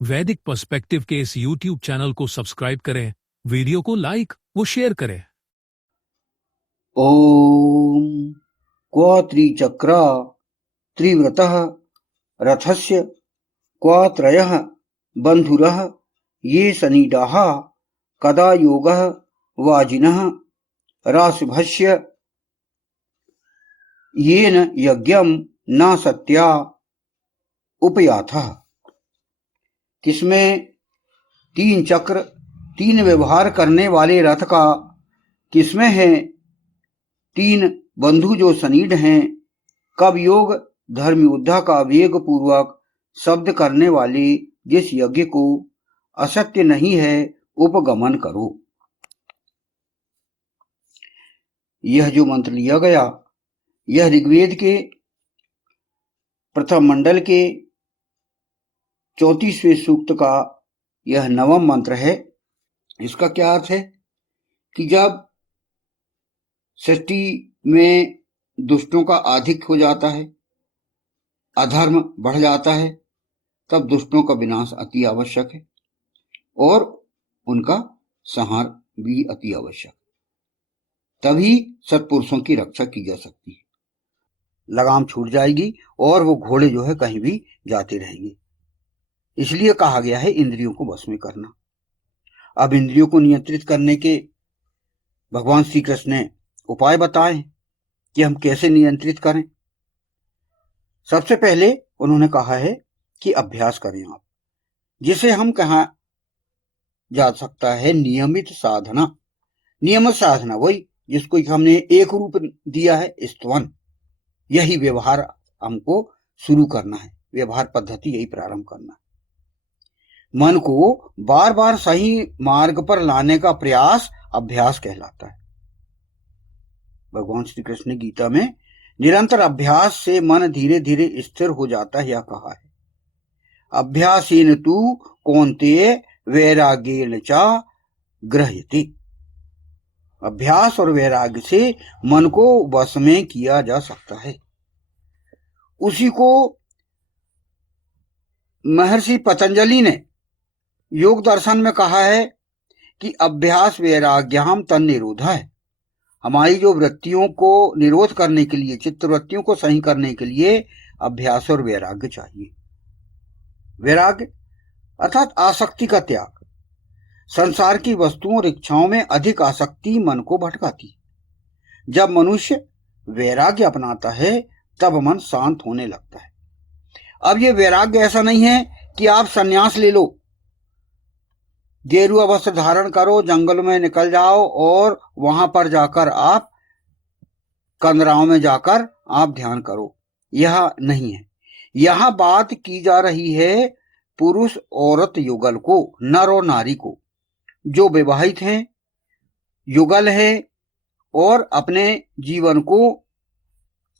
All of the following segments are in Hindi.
वैदिक पर्सपेक्टिव के इस YouTube चैनल को सब्सक्राइब करें, वीडियो को लाइक व शेयर करें। ओम क्व त्रिचक्र त्रिव्रतः रथस्य क्व त्रयः बन्धुरः ये सनीडाः कदा योगः वाजिनः राशुभस्य येन यज्ञं न सत्या उपयाथः। किसमें तीन चक्र तीन व्यवहार करने वाले रथ का किसमें है, तीन बंधु जो सनीड हैं, कब योग धर्म योद्धा का वेग पूर्वक शब्द करने वाले जिस यज्ञ को असत्य नहीं है उपगमन करो। यह जो मंत्र लिया गया यह ऋग्वेद के प्रथम मंडल के 34वें सूक्त का यह 9वां मंत्र है। इसका क्या अर्थ है कि जब सृष्टि में दुष्टों का आधिक्य हो जाता है, अधर्म बढ़ जाता है, तब दुष्टों का विनाश अति आवश्यक है और उनका संहार भी अति आवश्यक। तभी सत्पुरुषों की रक्षा की जा सकती है। लगाम छूट जाएगी और वो घोड़े जो है कहीं भी जाते रहेंगे। इसलिए कहा गया है इंद्रियों को वश में करना। अब इंद्रियों को नियंत्रित करने के भगवान श्री कृष्ण ने उपाय बताए कि हम कैसे नियंत्रित करें। सबसे पहले उन्होंने कहा है कि अभ्यास करें आप, जिसे हम कहा जा सकता है नियमित साधना। नियमित साधना वही जिसको हमने एक रूप दिया है, स्तवन। यही व्यवहार हमको शुरू करना है, व्यवहार पद्धति यही प्रारंभ करना है। मन को बार बार सही मार्ग पर लाने का प्रयास अभ्यास कहलाता है। भगवान श्री कृष्ण ने गीता में निरंतर अभ्यास से मन धीरे धीरे स्थिर हो जाता है यह कहा है। अभ्यासेन तु कौन्तेय वैराग्येन च गृह्यते। अभ्यास और वैराग्य से मन को वश में किया जा सकता है। उसी को महर्षि पतंजलि ने योग दर्शन में कहा है कि अभ्यास वैराग्यम तन्निरोधा है। हमारी जो वृत्तियों को निरोध करने के लिए, चित्त वृत्तियों को सही करने के लिए अभ्यास और वैराग्य चाहिए। वैराग्य अर्थात आसक्ति का त्याग। संसार की वस्तुओं और इच्छाओं में अधिक आसक्ति मन को भटकाती। जब मनुष्य वैराग्य अपनाता है तब मन शांत होने लगता है। अब ये वैराग्य ऐसा नहीं है कि आप संन्यास ले लो, गेरुआ वस्त्र धारण करो, जंगल में निकल जाओ और वहां पर जाकर आप कंदराओं में जाकर आप ध्यान करो। यह नहीं है। यहां बात की जा रही है पुरुष औरत युगल को, नर और नारी को, जो विवाहित हैं, युगल है और अपने जीवन को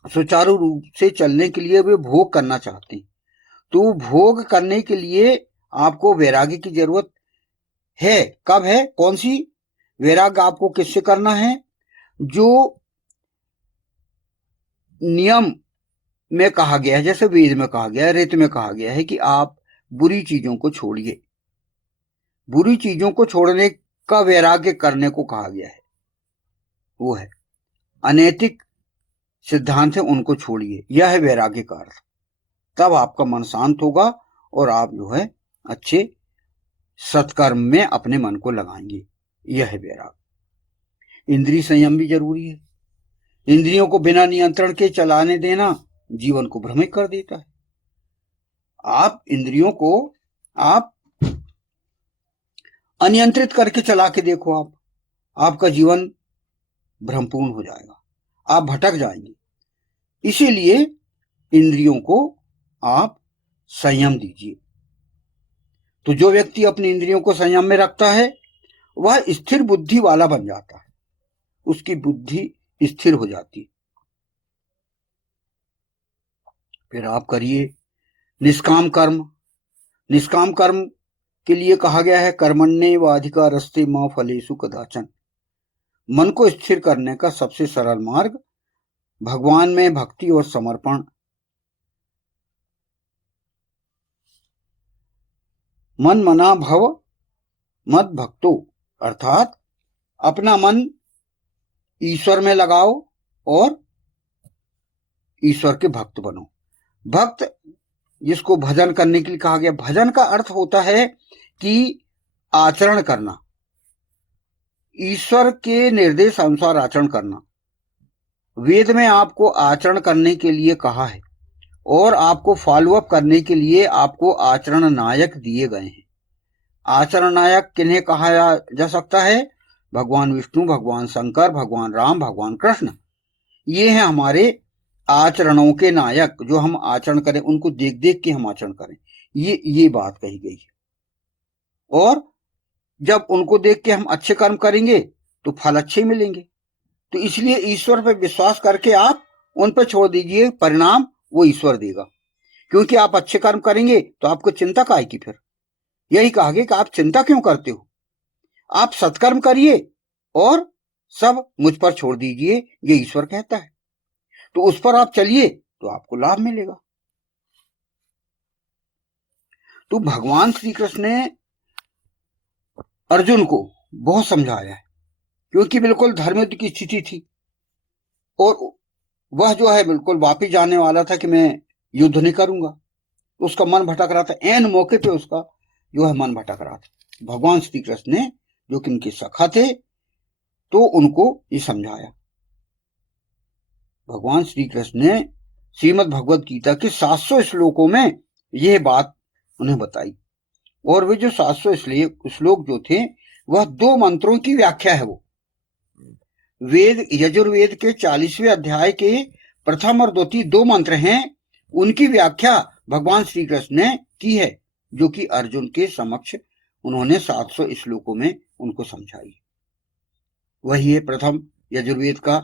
सुचारू रूप से चलने के लिए वे भोग करना चाहते हैं। तो भोग करने के लिए आपको वैराग्य की जरूरत है। कब है? कौन सी? वैराग्य आपको किससे करना है? जो नियम में कहा गया है, जैसे वेद में कहा गया है, ऋत में कहा गया है कि आप बुरी चीजों को छोड़िए। बुरी चीजों को छोड़ने का वैराग्य करने को कहा गया है। वो है अनैतिक सिद्धांत है, उनको छोड़िए। यह है वैराग्य का अर्थ। तब आपका मन शांत होगा और आप जो है अच्छे सत्कर्म में अपने मन को लगाएंगे। यह है वैराग्य। इंद्रिय संयम भी जरूरी है। इंद्रियों को बिना नियंत्रण के चलाने देना जीवन को भ्रमित कर देता है। आप इंद्रियों को आप अनियंत्रित करके चला के देखो, आपका जीवन भ्रमपूर्ण हो जाएगा, आप भटक जाएंगे। इसीलिए इंद्रियों को आप संयम दीजिए। तो जो व्यक्ति अपनी इंद्रियों को संयम में रखता है वह स्थिर बुद्धि वाला बन जाता है। उसकी बुद्धि स्थिर हो जाती है। फिर आप करिए निष्काम कर्म। निष्काम कर्म के लिए कहा गया है कर्मण्येवाधिकारस्ते मा फलेषु कदाचन। मन को स्थिर करने का सबसे सरल मार्ग भगवान में भक्ति और समर्पण मन मना भव मद भक्तो, अर्थात अपना मन ईश्वर में लगाओ और ईश्वर के भक्त बनो। भक्त जिसको भजन करने के लिए कहा गया, भजन का अर्थ होता है कि आचरण करना, ईश्वर के निर्देश अनुसार आचरण करना। वेद में आपको आचरण करने के लिए कहा है और आपको फॉलोअप करने के लिए आपको आचरण नायक दिए गए हैं। आचरण नायक किन्हें कहा जा सकता है? भगवान विष्णु, भगवान शंकर, भगवान राम, भगवान कृष्ण, ये हैं हमारे आचरणों के नायक। जो हम आचरण करें उनको देख देख के हम आचरण करें, ये बात कही गई है। और जब उनको देख के हम अच्छे कर्म करेंगे तो फल अच्छे मिलेंगे। तो इसलिए ईश्वर पर विश्वास करके आप उन पर छोड़ दीजिए, परिणाम वो ईश्वर देगा। क्योंकि आप अच्छे कर्म करेंगे तो आपको चिंता काहे की? फिर यही कहा गया कि आप चिंता क्यों करते हो, आप सत्कर्म करिए और सब मुझ पर छोड़ दीजिए, ये ईश्वर कहता है। तो उस पर आप चलिए तो आपको लाभ मिलेगा। तो भगवान श्री कृष्ण ने अर्जुन को बहुत समझाया है, क्योंकि बिल्कुल धर्म युद्ध की स्थिति थी और वह जो है बिल्कुल वापिस जाने वाला था कि मैं युद्ध नहीं करूंगा। उसका मन भटक रहा था, ऐन मौके पे उसका जो है मन भटक रहा था। भगवान श्री कृष्ण ने, जो कि उनके सखा थे, तो उनको ये समझाया। भगवान श्री कृष्ण ने श्रीमद् भगवद गीता के 700 श्लोकों में यह बात उन्हें बताई। और वे जो 700 श्लोक जो थे वह 2 मंत्रों की व्याख्या है। वो वेद यजुर्वेद के 40वें अध्याय के प्रथम और द्वितीय 2 मंत्र हैं, उनकी व्याख्या भगवान श्री कृष्ण ने की है, जो कि अर्जुन के समक्ष उन्होंने 700 श्लोकों में उनको समझाई। वही है प्रथम यजुर्वेद का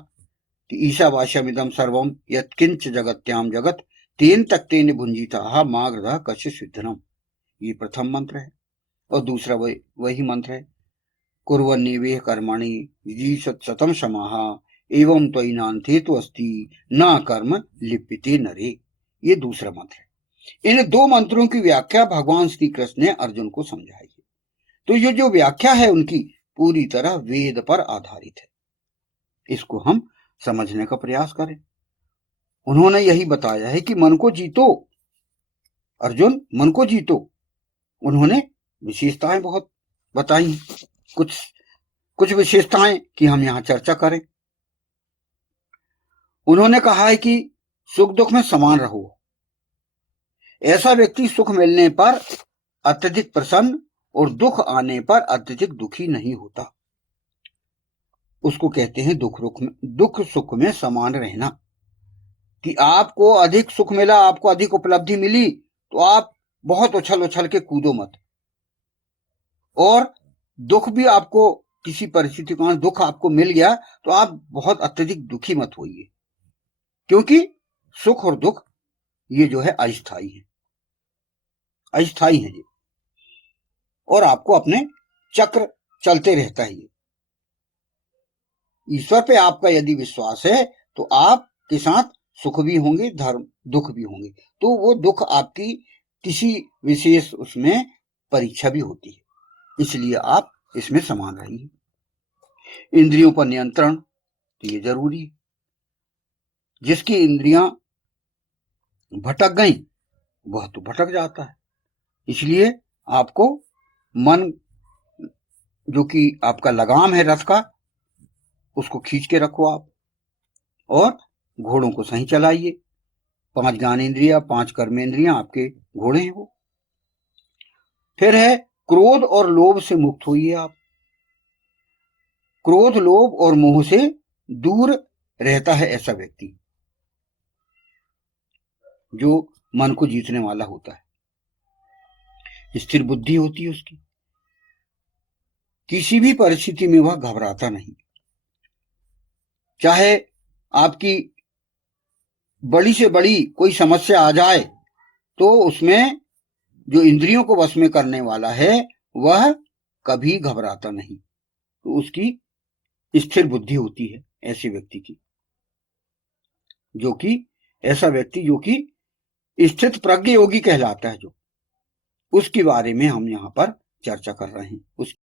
कि ईशावास्यमिदं सर्वं यत्किंच जगत्याम जगत तेन तक्तेन भुंजीता मागधः कश्चित् सिद्धनम्, ये प्रथम मंत्र है। और दूसरा वही मंत्र है, कुर्वन्नेवेह कर्माणि जीशतशतं समाः एवं त्वयि नान्ते तु अस्ति न कर्म लिप्यते नरे, ये दूसरा मंत्र है। इन 2 मंत्रों की व्याख्या भगवान श्री कृष्ण ने अर्जुन को समझाई है। तो ये जो व्याख्या है उनकी पूरी तरह वेद पर आधारित है, इसको हम समझने का प्रयास करें। उन्होंने यही बताया है कि मन को जीतो अर्जुन, मन को जीतो। उन्होंने विशेषताएं बहुत बताई, कुछ विशेषताएं कि हम यहां चर्चा करें। उन्होंने कहा है कि सुख दुख में समान रहो। ऐसा व्यक्ति सुख मिलने पर अत्यधिक प्रसन्न और दुख आने पर अत्यधिक दुखी नहीं होता। उसको कहते हैं दुख सुख में समान रहना। कि आपको अधिक सुख मिला, आपको अधिक उपलब्धि मिली, तो आप बहुत उछल उछल के कूदो मत। और दुख भी आपको किसी परिस्थिति के कारण दुख आपको मिल गया तो आप बहुत अत्यधिक दुखी मत होइए, क्योंकि सुख और दुख ये जो है अस्थायी है, अस्थायी है ये, और आपको अपने चक्र चलते रहता है। ईश्वर पे आपका यदि विश्वास है तो आपके साथ सुख भी होंगे, धर्म दुख भी होंगे। तो वो दुख आपकी किसी विशेष उसमें परीक्षा भी होती है, इसलिए आप इसमें समान रहिए। इंद्रियों पर नियंत्रण तो ये जरूरी है। जिसकी इंद्रियां भटक गई वह तो भटक जाता है। इसलिए आपको मन जो कि आपका लगाम है रथ का, उसको खींच के रखो आप, और घोड़ों को सही चलाइए। 5 ज्ञानेंद्रियां, 5 कर्मेंद्रियां आपके घोड़े हैं वो। फिर है क्रोध और लोभ से मुक्त होइए आप। क्रोध, लोभ और मोह से दूर रहता है ऐसा व्यक्ति जो मन को जीतने वाला होता है। स्थिर बुद्धि होती है उसकी, किसी भी परिस्थिति में वह घबराता नहीं। चाहे आपकी बड़ी से बड़ी कोई समस्या आ जाए तो उसमें जो इंद्रियों को वश में करने वाला है वह कभी घबराता नहीं। तो उसकी स्थिर बुद्धि होती है ऐसे व्यक्ति की, जो कि ऐसा व्यक्ति जो कि स्थित प्रज्ञ योगी कहलाता है। जो उसके बारे में हम यहाँ पर चर्चा कर रहे हैं।